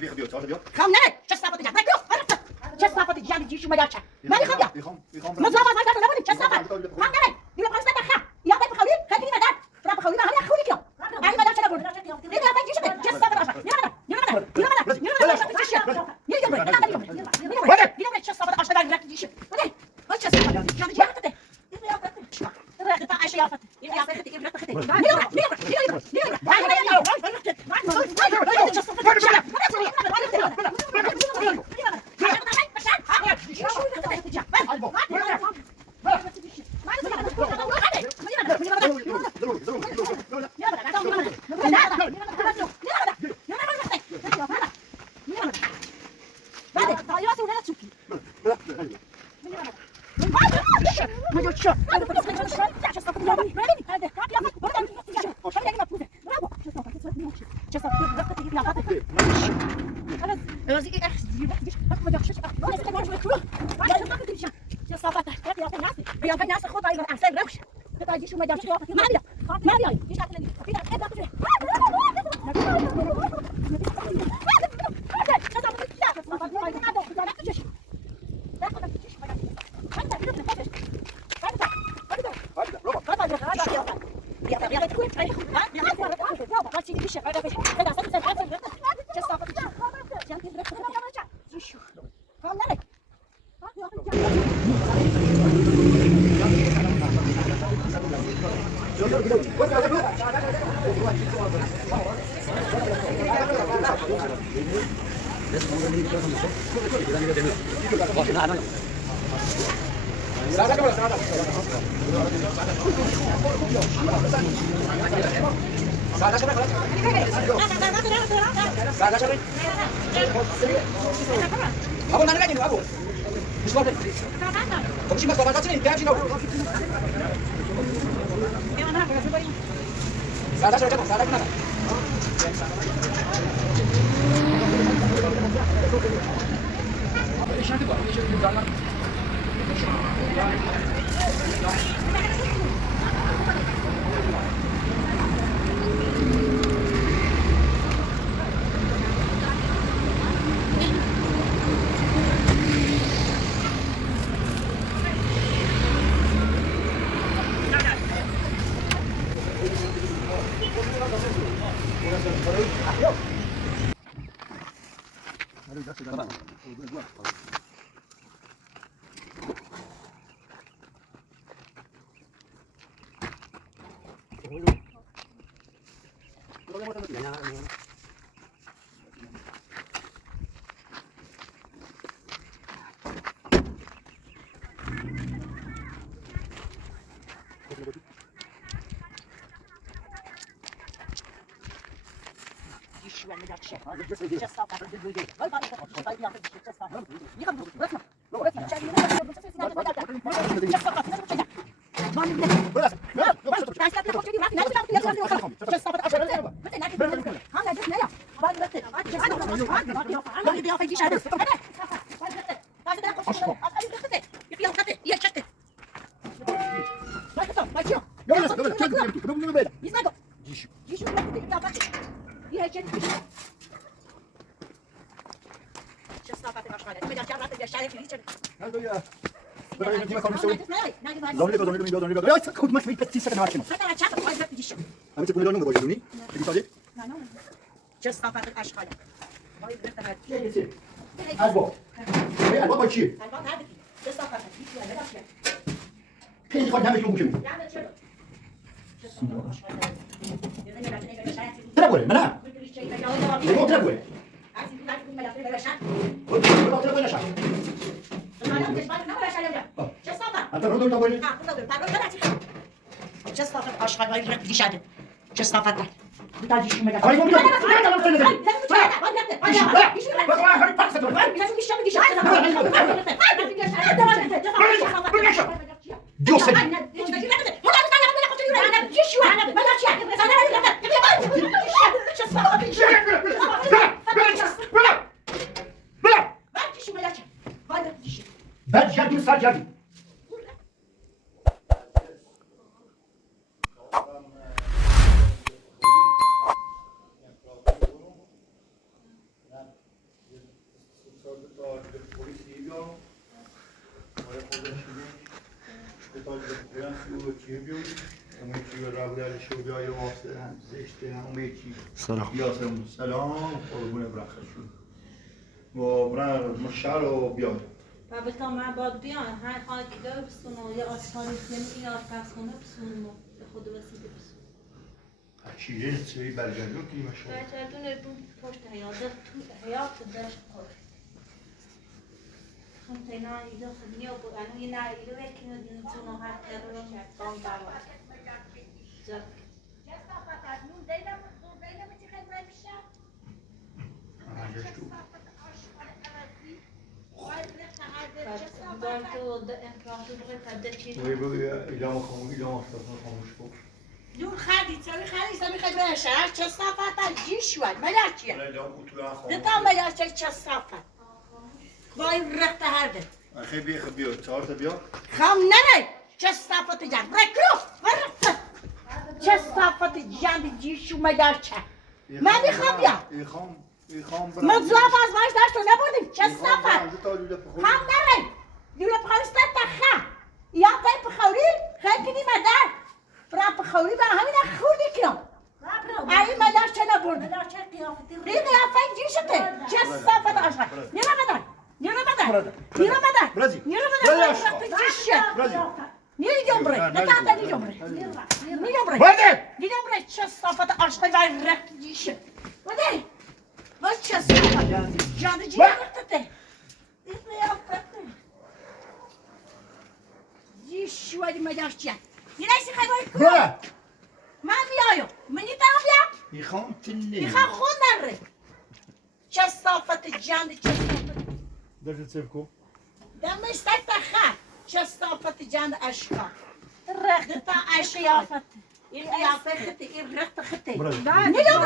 بیا بیا تازه بیا. خام نه چه صفات جان بیا چه صفات جان جیشو میاد چه من میخوام بیا میخوام مزلا ما نبودیم چه صفات خام نه دیگه پاس بده یا به بخوری خدی مدار را بخوری ما همه خوری کیو علی مدار چه بود دیگه اپ جیشو چه صفات آشا یا چه صفات آشا در جیشو بده ها چه صفات جان جان بده تا اشیاء فت یا فت یا فت چی بیوی امید چی راه در شو بیای واسه هم زشته هم امید چی سلام یاسم سلام قربون برخشون و برای مشعر و بیای و به تا من باید بیان هر حال که داره بسونم یا آسانی کنی یا پسونه بسونم به خود وسیله بسونم چیزی سوی برگردون که مشعر برگردون رو پشت حیات تو حیات داشت خورد خون تینا ایدو خدنیا بود الان یه نه ایدو یکی نتونم هر ترورم دام دوار جد بعد تو امکانات بغیر تدچی وی بگوی ایلام خاموش کن دور خدی تسوي خدي سامي خد بها شهر چه صفت الجيش شوي ملاكيا ایلام اتولا خاموش دتا ملاكيا چه صفت وای رخت هرده اخی بیا چهار تا بیا خام نري چه صفت جان ركرو ورخت چه صفت جان جيش ملاكيا ما میخوام بیا ایخام برم ما زواب از ماش داشت و نبودیم چه صفت خام نري لولا بخارستا تخا یا پای بخوری خیلی مدار برا بخوری با همین خوردی کنم ای ملاش چه نبرد این قیافه جیشته چه صفت آشقا نیرا بدن وقتی جیشه نیری جمبره نتاعتا نی جمبره چه صفت آشقا وای رخت جیشه بده باز چه صفت جان جیه رخته این قیافه جیش وادی ملاش چیه نیسی خیلی باید من بیایم منی تنم بیا ایخام تنی میخوام خون نره چه صافت جان چه صافت درد سرکو دمش تخت چه صافت جان اشکا رخت تا اشیافت این قیافه خطی این رخت خطی نیلو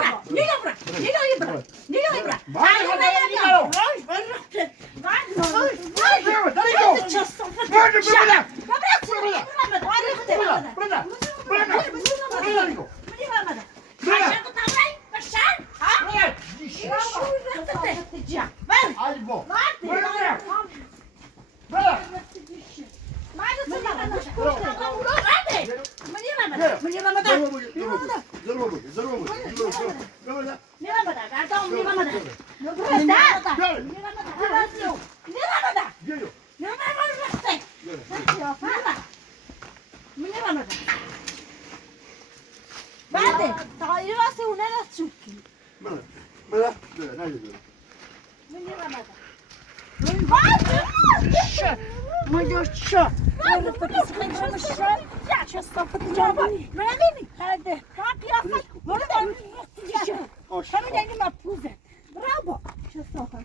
برا چه صافت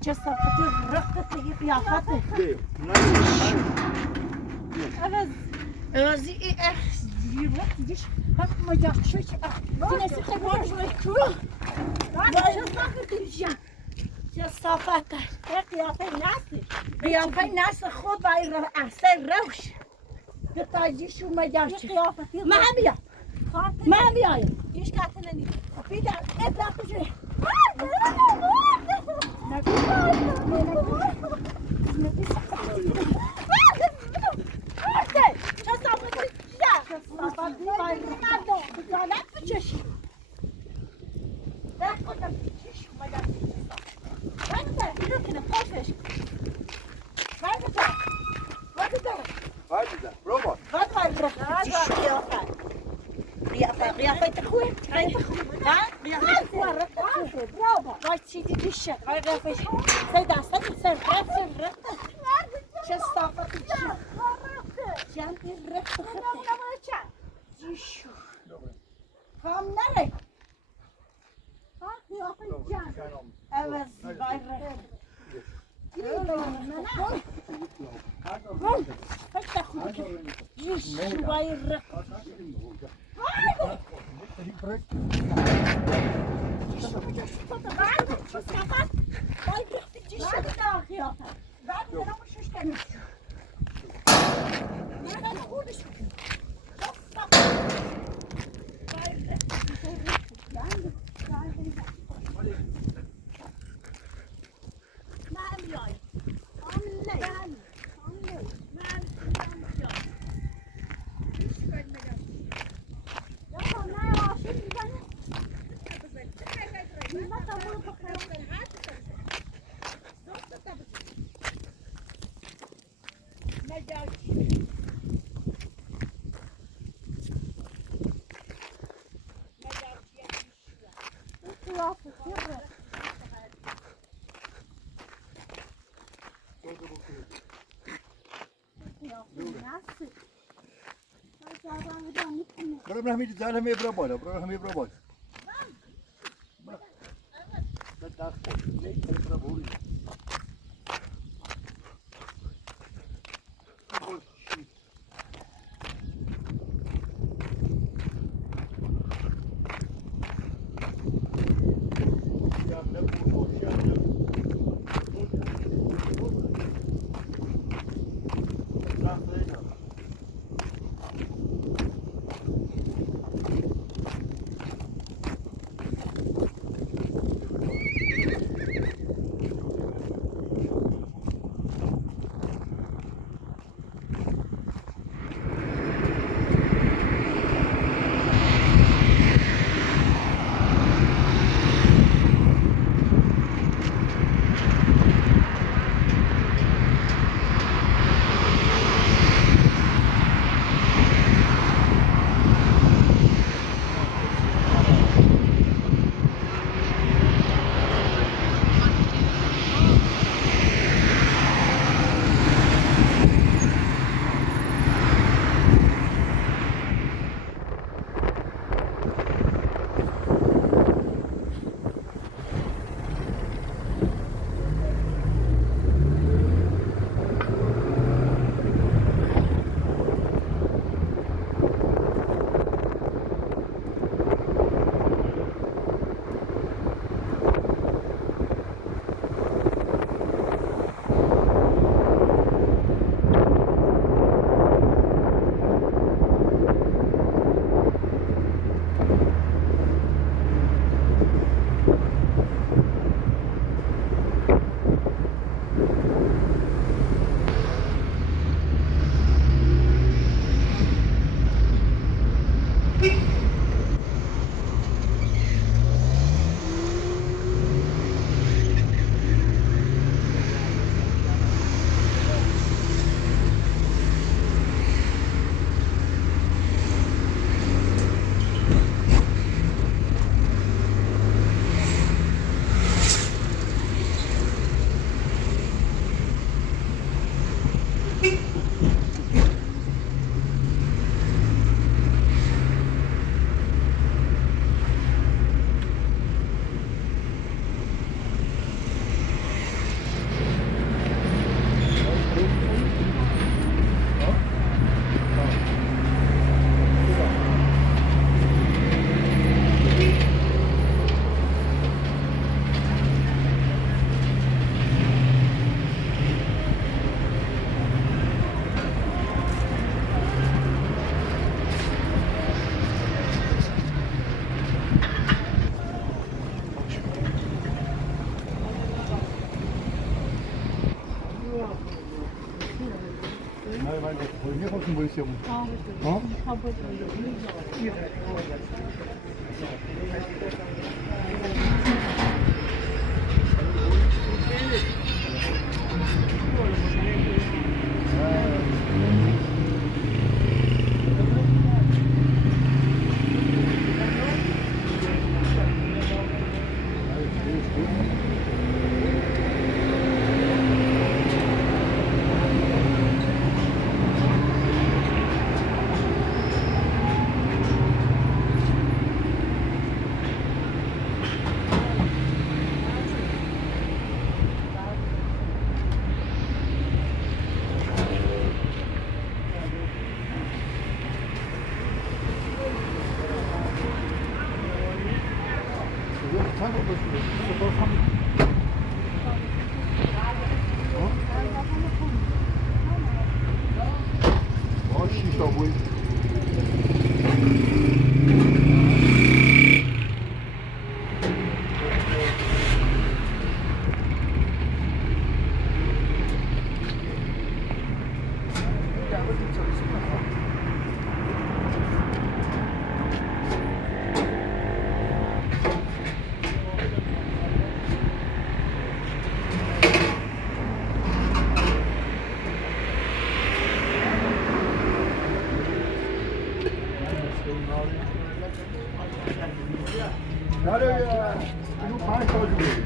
چه صافتی رخت تگی قیافته عوضی ای رخت دیش هم مجاق شوی چه دینسی خیلی شوی کرو چه صافتی جان چه صافته قیافه نستی قیافه نست خود بای احسن روش دتاجیشو مجاق چه ما هم بیا ما هم بیایم ایش کتنه نی بیدر ادلا کجوری قیافه تخوی وای چیزی دیشه وای قیافه سه دسته سر رفته چه صافتی جان این رفته خطه جیشو خام نره قیافه جان عوضی وای رفته فکر خوبی جیشو وای رفته Altı sıfır. Ya nasıl? Acaba buradan gitmiyor. برا همین زن همه برا بالا برا همه برا بالا دست خود نه برا بوری Ne yapıyorsun bu işe bu? Ha? بله اینو 5 تا جوری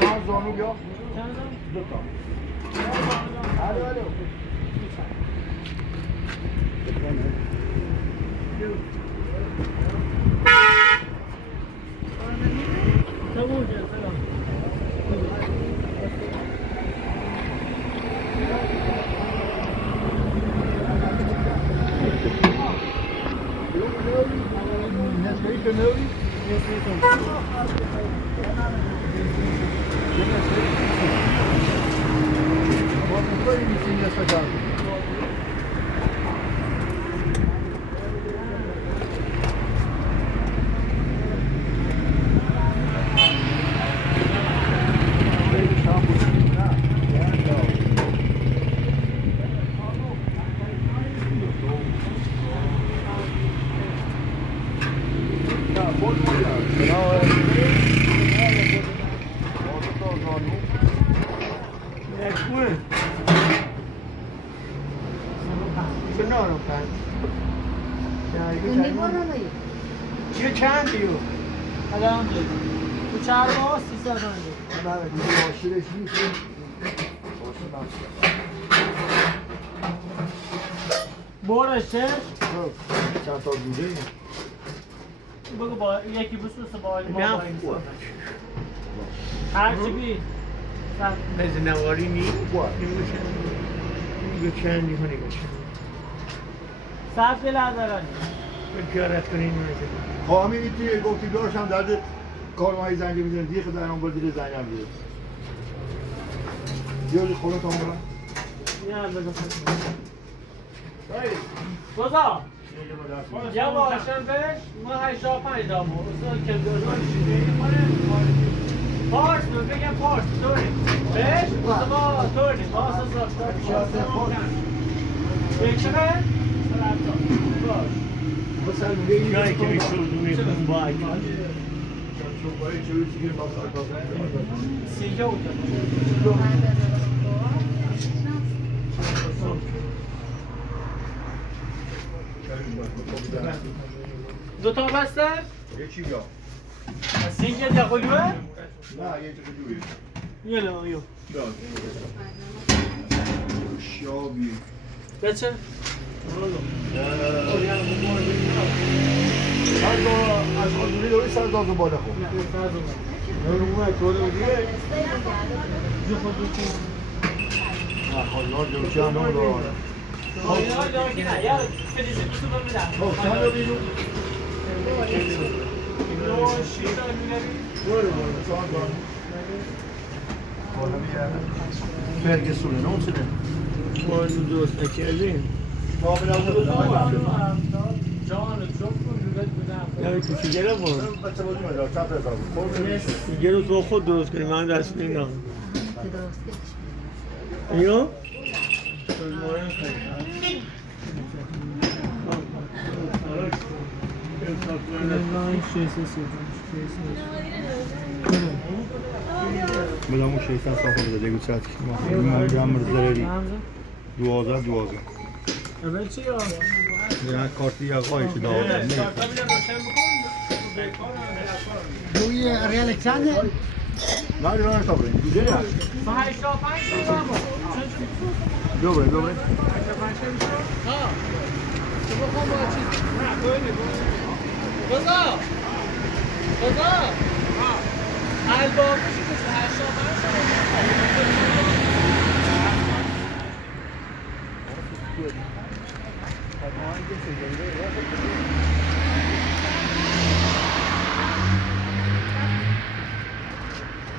5 زانو بیا دو تا بله چیه چند دیو؟ الان تو 4 ماه 300 تومن بله ماشینش نیست برشه چند تا دوده بگو با یکی بسوس با نه ما خوب هر چی بی نواری نی؟ خوب دیگه چند دیگه نگه صف دل ندارن بجارت کنین نمیشه خواهمی ایتی گفتی بیارش هم درد کارمایی زنگی میزنیم دیگه خدا اینام باید دیگه زنگ هم دیگه دیگه خونه تا همون نه بگو بزا یا باشم بهش ما 85 دامو اصلا که دوزان شده پارس رو بگم پارس توری بهش اصلا ما توری ما اصلا بچه باش جایی که میشودونی باید سیگه بود دو تا بسته؟ یه چی بیا سینگل یا قلوه؟ نه یه چی جوری یه لایو شیابی بچه؟ هر دو از خودونی دوری سر دازو بالا خود نرمونه طوله دیگه جو خود دوکی خواهیان دوچه هم نمو داره خواهیان دوکی نه یا فریزی بسو بمیدم خب چند رو بیرون اینو شیطه میگردی؟ سان دارم بالا میگردم فرگسونه نه سنه ما درست نکردیم قابل اول جان جفت بودم یا تو چیگره بود بچه بازی مدار چند تا حساب بود چیگره تو خود درست کنیم من دست نمیدم یا؟ بدم اون 600 صافه بده دیگه چت ما جمع زری 12 اول چی یا؟ نه کارتی آقایش داده نه روی ریال چنده؟ نه نه حساب کنید دیگه نه 85 شدم دوباره دوباره ها تو بخوام با چیز نه بایدی بزا ها الباقی شده 85 شده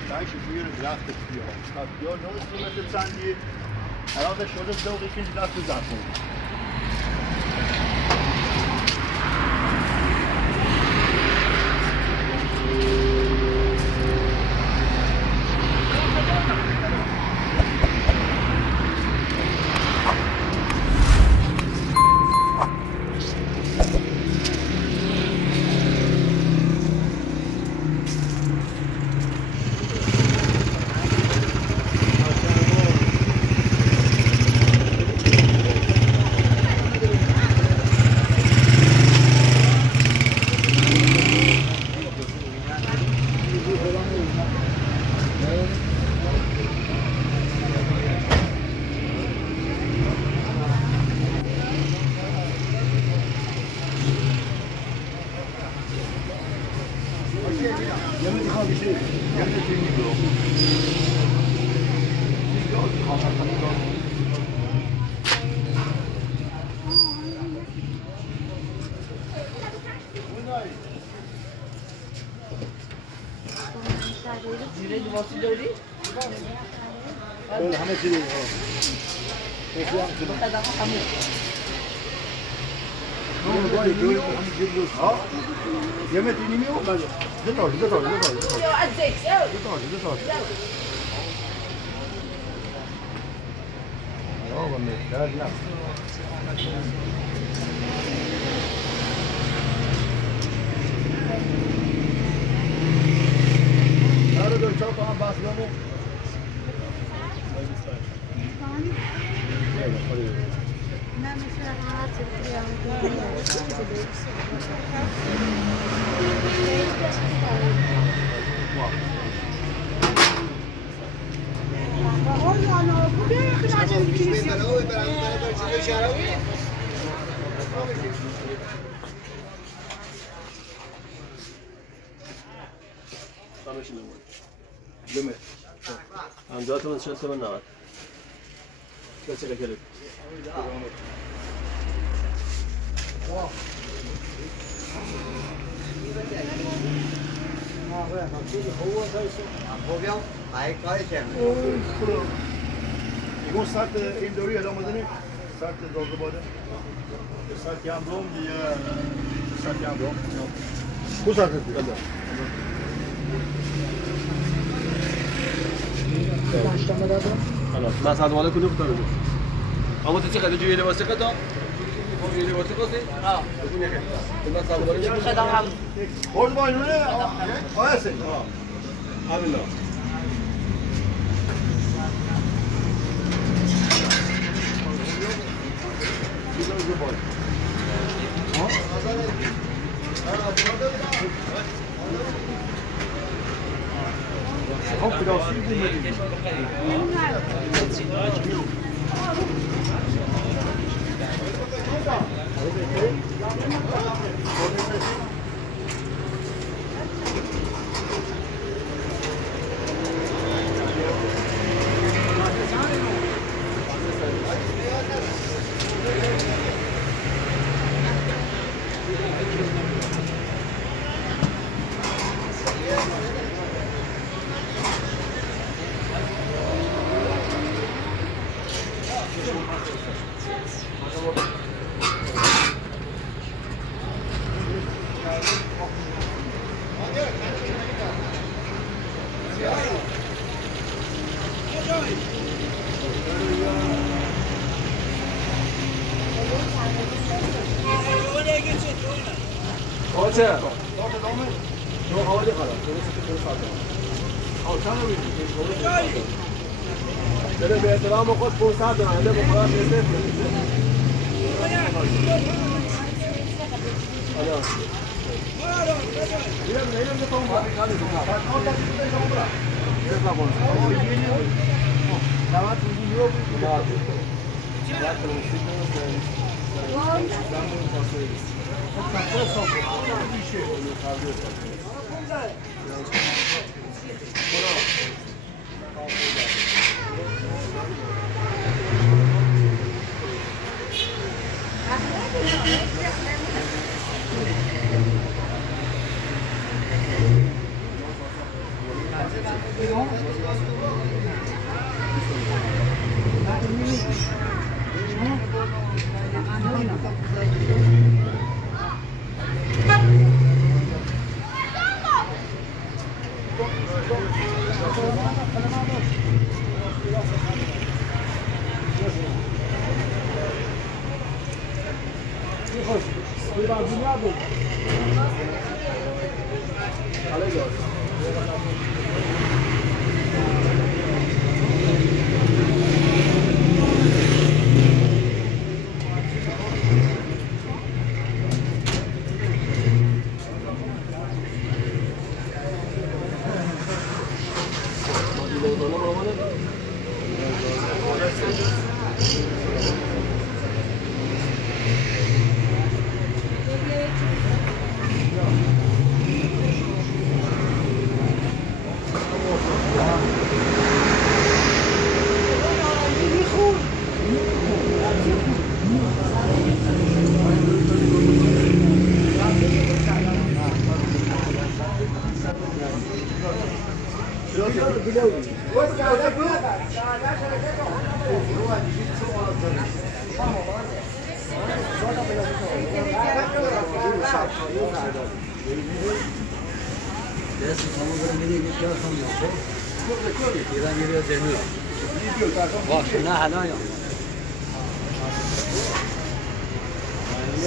Gleich ist wieder ein Dracht des Bier. Ja, nur ist mit der Zange. Er hat schon das Bild in die Dracht gesagt. Yemek yıkan bir şey. Yemek yıkan böyle همه چی دیگه yemek inmiyor ben gidiyor Nerede dön çok ama basıyor mu? Yemek. Amcatımız için seven ne var? Geçelim gelip. اون ساعت این دوری ادامه داریم ساعت دوزده باده ساعتی هم دوم دیگه ساعتی هم دوم bu saatte diyor. خلاص ما ساعد ولا كله بتاعه اما تسيق هذا جوي لباسك ده جوي لباسك ده اه يكون هيك ما ساعد ولا Orada var ne? Ayasın. عامل له آچه تو حوالی خلاص درست ساعته آه چند رو بیدید داره به احترام خود 500 دارن ده مقرار نیسته بیرم نفهم باقی خالی کنم بیرم نفهم دعوت میلیون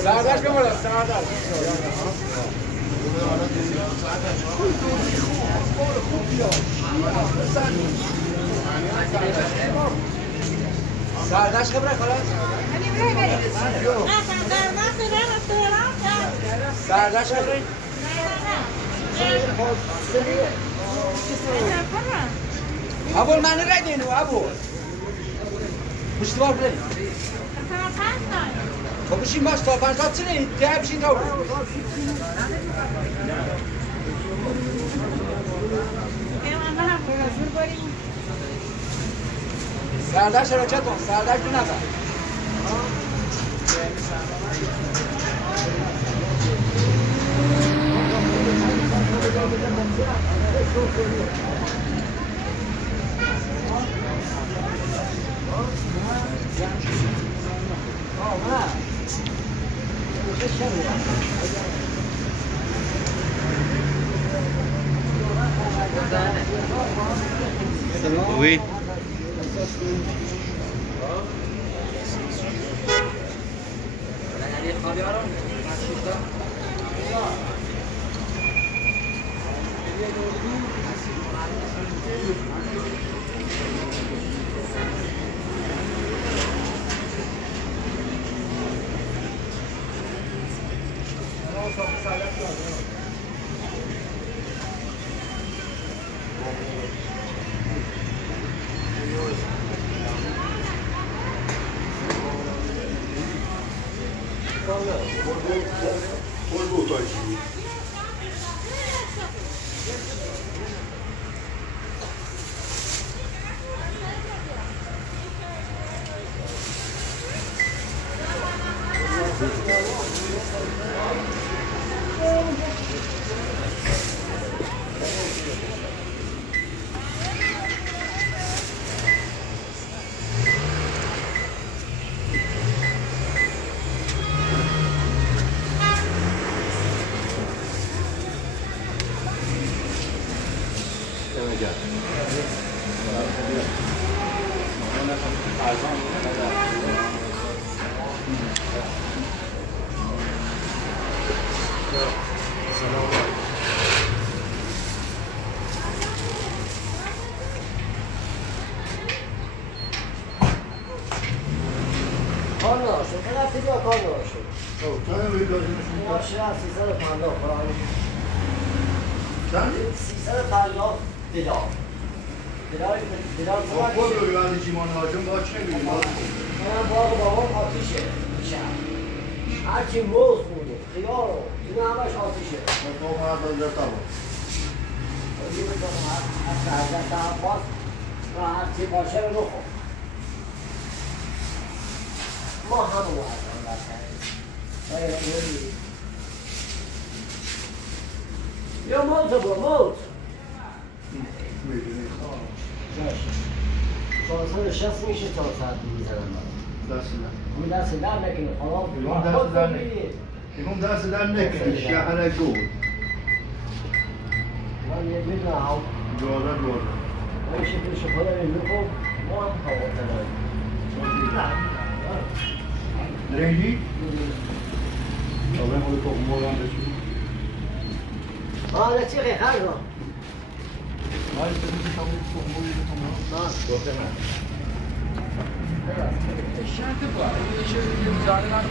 سردش بمونه سردش سردش خبره خلاص سردش خبره ابو المعنى ردينو ابو مش توار بلي خب بشین باش تا 50 چنه ده بشین تا سردش رو چطور سردش تو نزن Oui. ماشین 350 فرانک. چند؟ 350 دلار. دلار خود رو یعنی چیمان هاجم با چه میگیم؟ من باغ بابام آتیشه میشم. هرچی موز بوده، خیار رو، این همش آتیشه. من تو مرد از دستا بود. این بکنم از دستا باز و هرچی باشه رو بخور. ما همون رو از آن دستاییم. یا موز برو موز. میدونی سال 60 میشه تا ساعت میزنم دست نه. اون دست در نکنه خراب اون دست در نکنه. اون دست در نکنه شهر جور. من یه بیرون هم جوازه. میشه پیش خدا میگم ما هم خواهد رنگی؟ آبه خود تو موران بشید. آره چی خیلی خرد رو آره تو میشه تو موری تو موران. گفته نه. شرط با یه چیزی که می‌ذاره من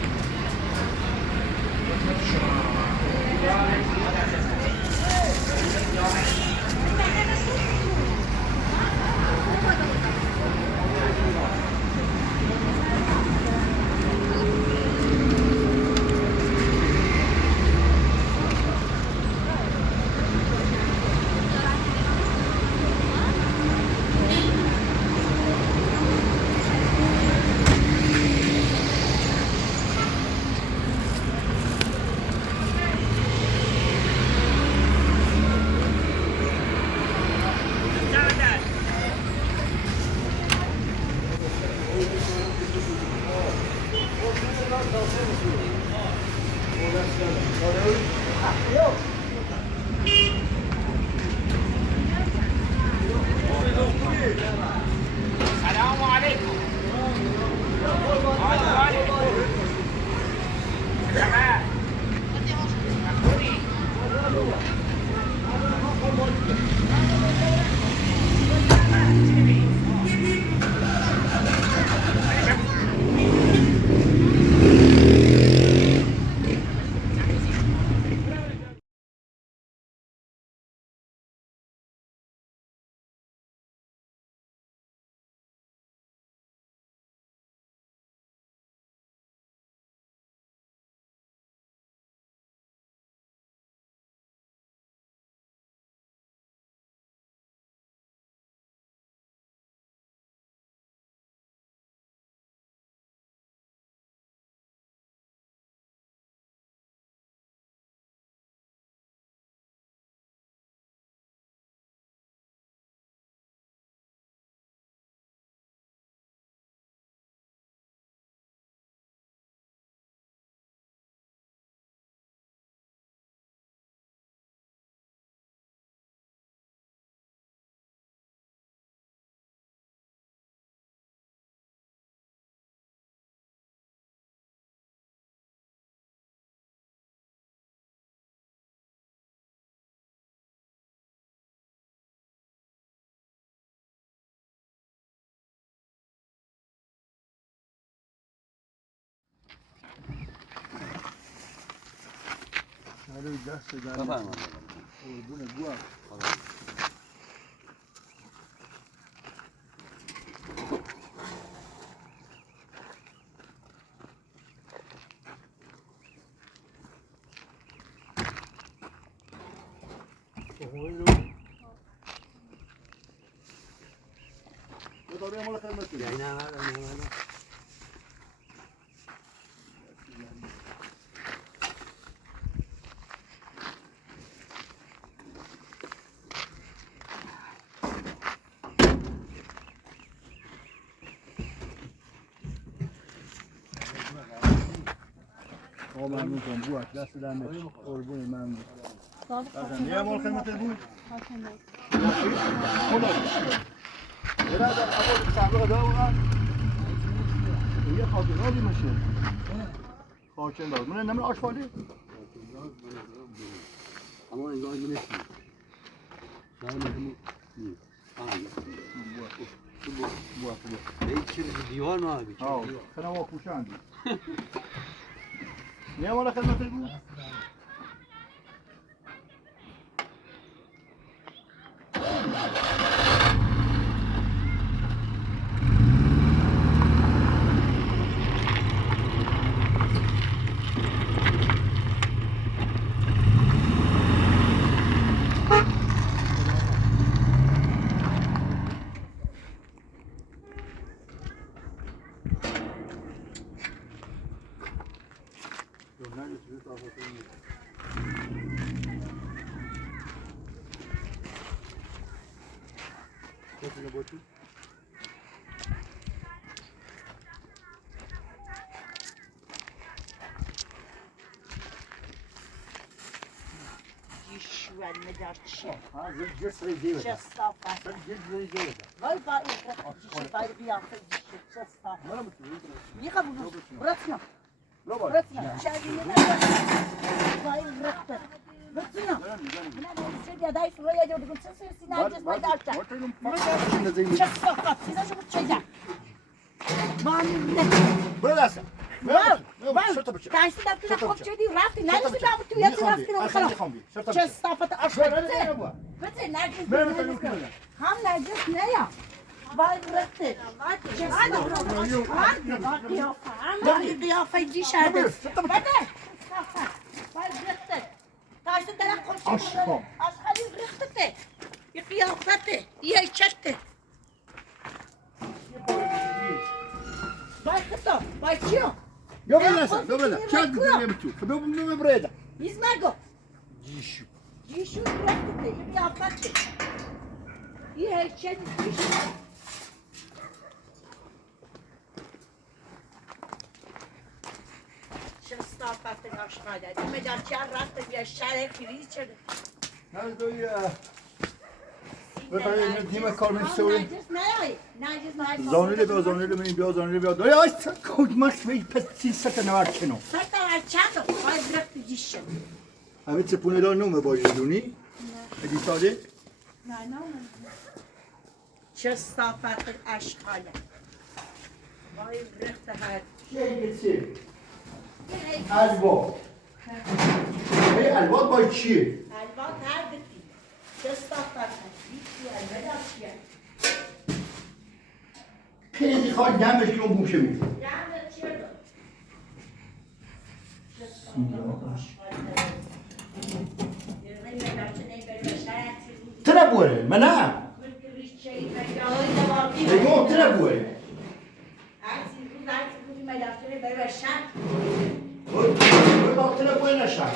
هذا دست در بفرمایید. قربون بوام. بطبيعة مال خدمتي. یعنی نه ممنون کنم بوات دست در نکنم قربون ممنون. یه مال خدمت بود؟ برادر اول صندوق داور یه خاطراتی میشه خاطر من نمیشه آشغالی اما انگار نیست. این چیز دیوار نه بیچاره. آه خنا وا پوشاندی یه مال خدمت بود؟ چه صافت آشغاله بده نرگس هم نرگس نیا باید رفته چه صافت قیافه جی شده بده باید رفته تاشت درک خوشی آشغالی رفته یه قیافته یه چشته باید کتا باید چیو یا بله چند دیگه تو خب ببینم برایدا Biz Margo. Cishu. Cishu bıraktı. İyi yapattı. İyi her şey cishu. Şasta fattı aşağıda. Demeden çar rattı bir şare kiri içeri. Nerede ya? بفرمایید تیم کار می‌سوره. زانوی بیا زانوی من بیا زانوی بیا. داری آش کود ماش می پسی ست نوار کنو. ست نوار چندو. باید رفت جیشه. همه چپونه دار نومه باجدونی. ادی ساده. نه نه. چه صافت اشغاله. باید رفت هر. چه؟ الوا. ای الوا با چیه؟ الوا هر دتی. چه صافت پیزی خواهد دمش که اون بوشه میده تره بوره منه بگو تره بوره باید تره بوره نشد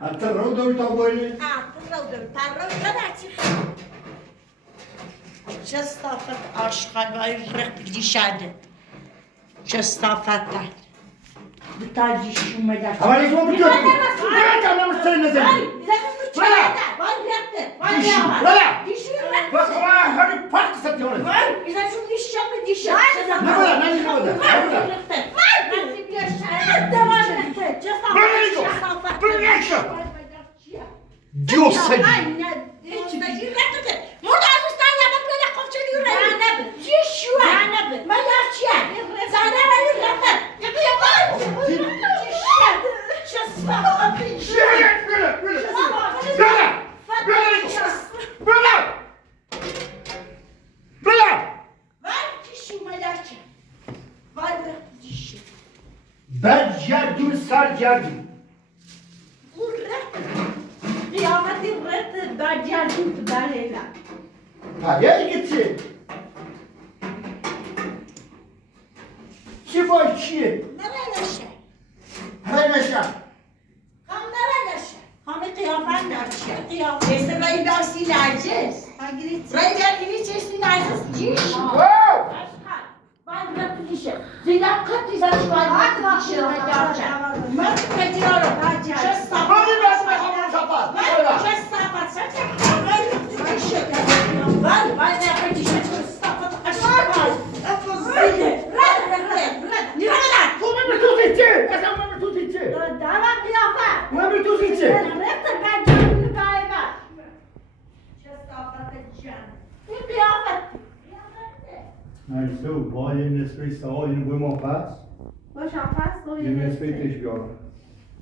حتی رو دوی تا بوره چه صافت آشغال وای رقیقی شده چه صافت داد بتاجی شومه داد اولی تو بگو بگو کنم مستری نزدی وای رقیقه وای رقیقه دیشو رقیقه وای هری پاک ستی هونه وای اینا شو دیشم دیشم نبوده نمی نبوده وای بیا شده دوان رقیقه چه صافت دیو سدی مرد از استان یا من پیدا خوب چه دیو نه چی شو من چیه برگردون سرگردون قیامتی رت برگردون تو بریلا پایه gitti کی با کیه؟ نرنشه هرنشم هم نرنشه همه قیافت نرشه قیافت ایسه رای دارسی نرجس رای دارسی چشتی نرجس جیش باید بپیشه دیگر قطعی زنش باید بپیشه من پتیارو چه صفت چه صفت چه باید بپیشه چه صفت اشتبای افضیه تو من تو زیچه اصلا من تو زیچه دارم قیافت من تو زیچه رفت برجام قایبت چه صفت جان این قیافت Nej, så var det nästa stad i Burma Pass. باشم پس Det är nästa tidsbjörn.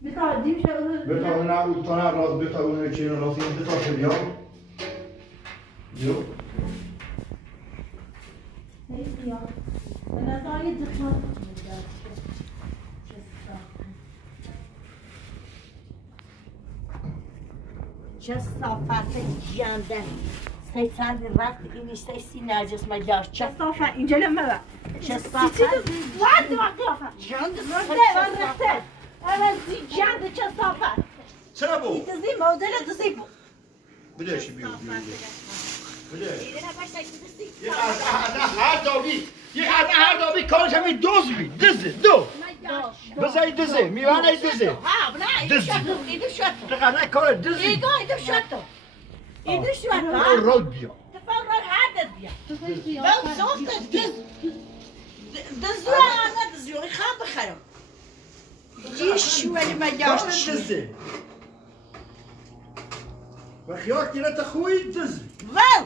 بتعدیم شده Betalarna utan ras betalar tjänar oss inte ta för jag. Jo. به نظر یه دکتر چه صافت جانده سیتان رفت این سی نرجس مجاش چه صافت اینجا لمه چه صافت واد وقت جانده رفته رفته جانده چه صافت Sen bu. تزی مدل تزی بو Bileş bir Bileş. دیگه نباشه تزی Ye her davi. Ye her davi kanske med doz bi. Dizi do. Bezay dizi. Mivane dizi. ها بلا ایدو شد Det kan jag kalla dizi. ایدو شد ایدو شد Och rodbia. تفرر هذا بيا لو زوجت دزوا انا دزوا خاب خرم جيش ولا ما جاش Dizi. وخياك ترى اخوي dizi. واو